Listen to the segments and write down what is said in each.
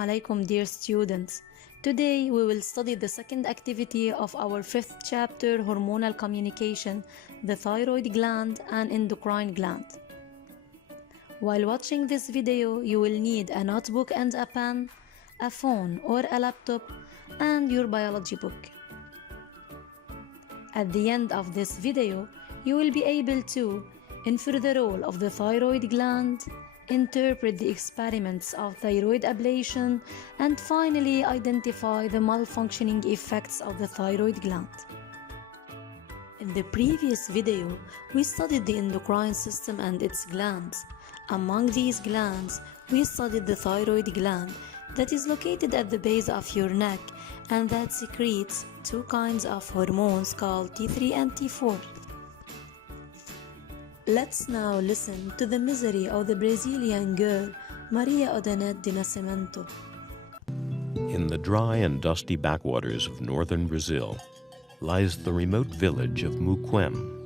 alaikum, dear students. Today we will study the second activity of our fifth chapter, hormonal communication, the thyroid gland and endocrine gland. While watching this video, you will need a notebook and a pen, a phone or a laptop, and your biology book. At the end of this video, you will be able to infer the role of the thyroid gland, interpret the experiments of thyroid ablation, and finally identify the malfunctioning effects of the thyroid gland. In the previous video, we studied the endocrine system and its glands. Among these glands, we studied the thyroid gland that is located at the base of your neck and that secretes two kinds of hormones called T3 and T4. Let's now listen to the misery of the Brazilian girl Maria Odonete de Nascimento. In the dry and dusty backwaters of northern Brazil lies the remote village of Muquem.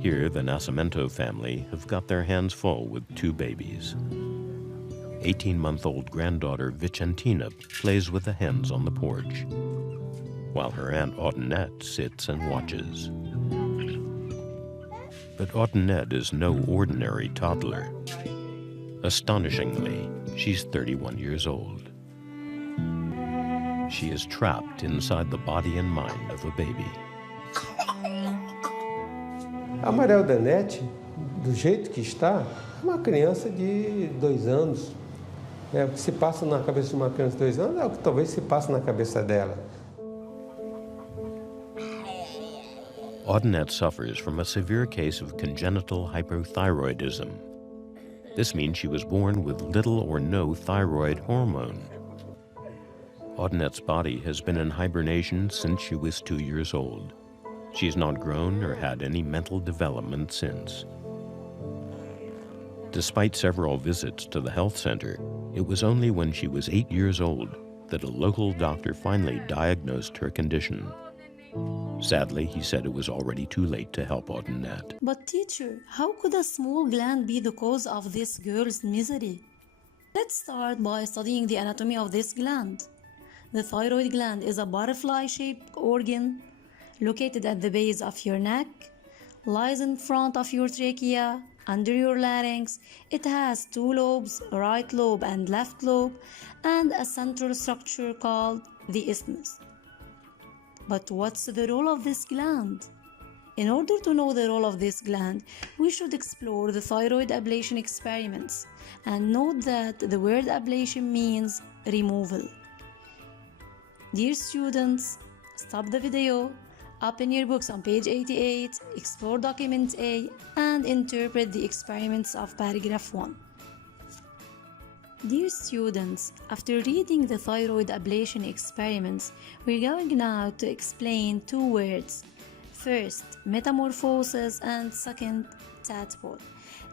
Here, the Nascimento family have got their hands full with two babies. 18-month-old granddaughter Vicentina plays with the hens on the porch, while her aunt Odonete sits and watches. But Odonete is no ordinary toddler. Astonishingly, she's 31 years old. She is trapped inside the body and mind of a baby. A Maria Odonete, do jeito que está, é uma criança de 2 anos. O que se passa na cabeça de uma criança de 2 anos é o que talvez se passe na cabeça dela. Odonete suffers from a severe case of congenital hypothyroidism. This means she was born with little or no thyroid hormone. Odonete's body has been in hibernation since she was 2 years old. She has not grown or had any mental development since. Despite several visits to the health center, it was only when she was 8 years old that a local doctor finally diagnosed her condition. Sadly, he said it was already too late to help Odonete. But teacher, how could a small gland be the cause of this girl's misery? Let's start by studying the anatomy of this gland. The thyroid gland is a butterfly-shaped organ located at the base of your neck, lies in front of your trachea, under your larynx. It has 2 lobes, right lobe and left lobe, and a central structure called the isthmus. But what's the role of this gland? In order to know the role of this gland, we should explore the thyroid ablation experiments and note that the word ablation means removal. Dear students, stop the video, open your books on page 88, explore document A, and interpret the experiments of paragraph 1. Dear students, after reading the thyroid ablation experiments, we're going now to explain 2 words. First, metamorphosis, and second, tadpole.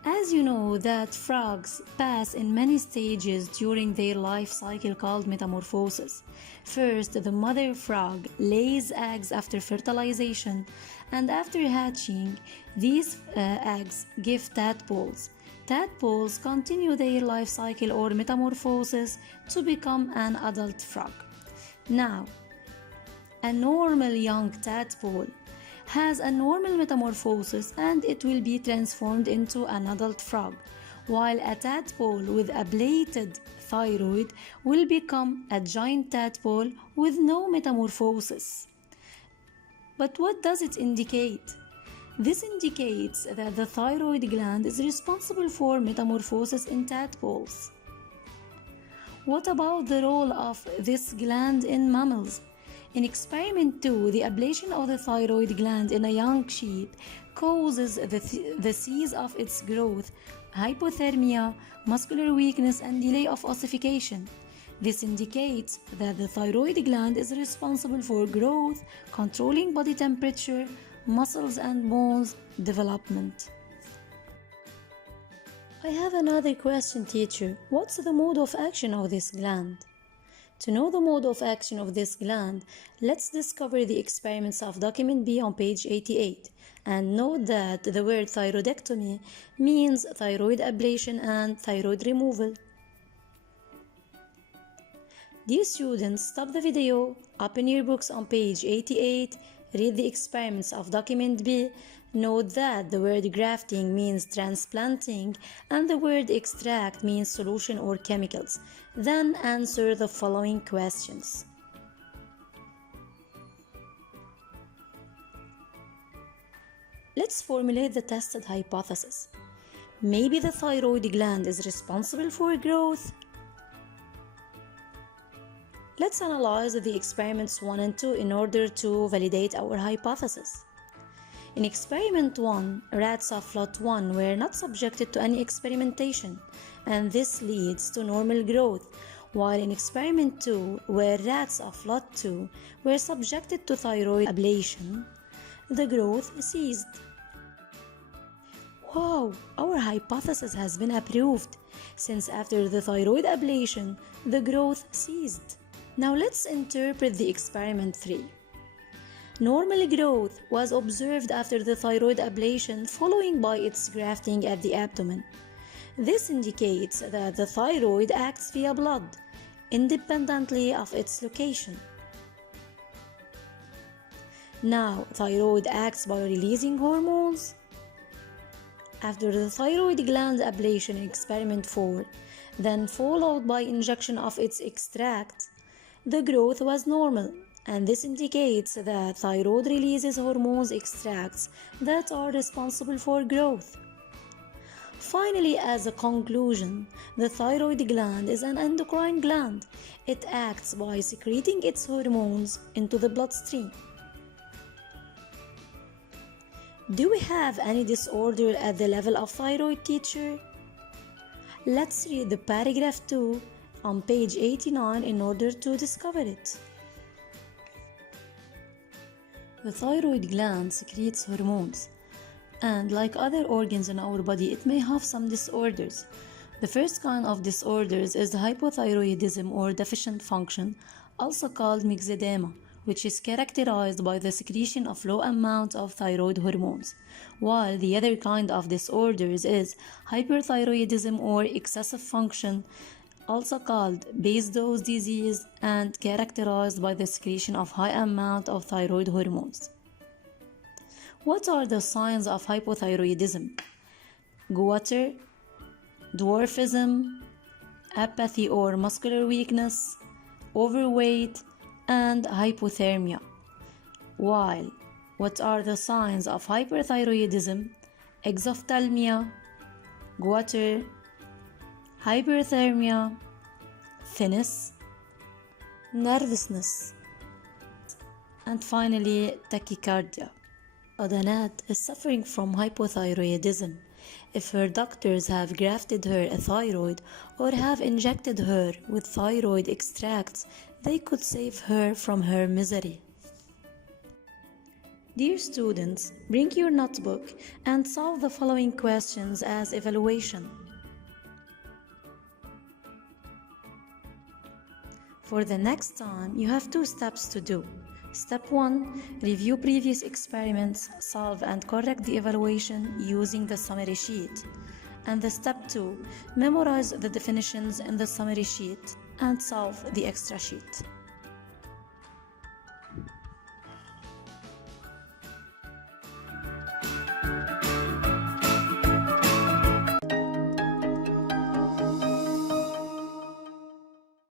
As you know that frogs pass in many stages during their life cycle called metamorphosis. First, the mother frog lays eggs after fertilization, and after hatching, these eggs give tadpoles. Tadpoles continue their life cycle or metamorphosis to become an adult frog. Now, a normal young tadpole has a normal metamorphosis and it will be transformed into an adult frog, while a tadpole with ablated thyroid will become a giant tadpole with no metamorphosis. But what does it indicate? This indicates that the thyroid gland is responsible for metamorphosis in tadpoles. What about the role of this gland in mammals? In experiment 2, the ablation of the thyroid gland in a young sheep causes the cease of its growth, hypothermia, muscular weakness, and delay of ossification. This indicates that the thyroid gland is responsible for growth, controlling body temperature, muscles and bones development. I have another question, teacher. What's the mode of action of this gland? To know the mode of action of this gland, let's discover the experiments of document B on page 88 and note that the word thyroidectomy means thyroid ablation and thyroid removal. Dear students, stop the video, open your books on page 88, read the experiments of document B. Note that the word grafting means transplanting and the word extract means solution or chemicals. Then answer the following questions. Let's formulate the tested hypothesis. Maybe the thyroid gland is responsible for growth. Let's analyze the experiments 1 and 2 in order to validate our hypothesis. In experiment 1, rats of lot 1 were not subjected to any experimentation, and this leads to normal growth, while in experiment 2, where rats of lot 2 were subjected to thyroid ablation, the growth ceased. Wow, our hypothesis has been approved, since after the thyroid ablation, the growth ceased. Now let's interpret the experiment 3. Normal growth was observed after the thyroid ablation following by its grafting at the abdomen. This indicates that the thyroid acts via blood, independently of its location. Now, thyroid acts by releasing hormones. After the thyroid gland ablation in experiment 4, then followed by injection of its extract, the growth was normal, and this indicates that thyroid releases hormones extracts that are responsible for growth. Finally, as a conclusion, the thyroid gland is an endocrine gland. It acts by secreting its hormones into the bloodstream. Do we have any disorder at the level of thyroid, teacher? Let's read the paragraph 2 on page 89 in order to discover it. The thyroid gland secretes hormones, and like other organs in our body, it may have some disorders. The first kind of disorders is hypothyroidism or deficient function, also called myxedema, which is characterized by the secretion of low amounts of thyroid hormones, while the other kind of disorders is hyperthyroidism or excessive function, also called base dose disease, and characterized by the secretion of high amount of thyroid hormones. What are the signs of hypothyroidism? Goiter, dwarfism, apathy or muscular weakness, overweight, and hypothermia. While what are the signs of hyperthyroidism? Exophthalmia, goiter, hyperthermia, thinness, nervousness, and finally tachycardia. Adanat is suffering from hypothyroidism. If her doctors have grafted her a thyroid or have injected her with thyroid extracts, they could save her from her misery. Dear students, bring your notebook and solve the following questions as evaluation. For the next time, you have 2 steps to do. Step 1, review previous experiments, solve and correct the evaluation using the summary sheet. And the step 2, memorize the definitions in the summary sheet and solve the extra sheet.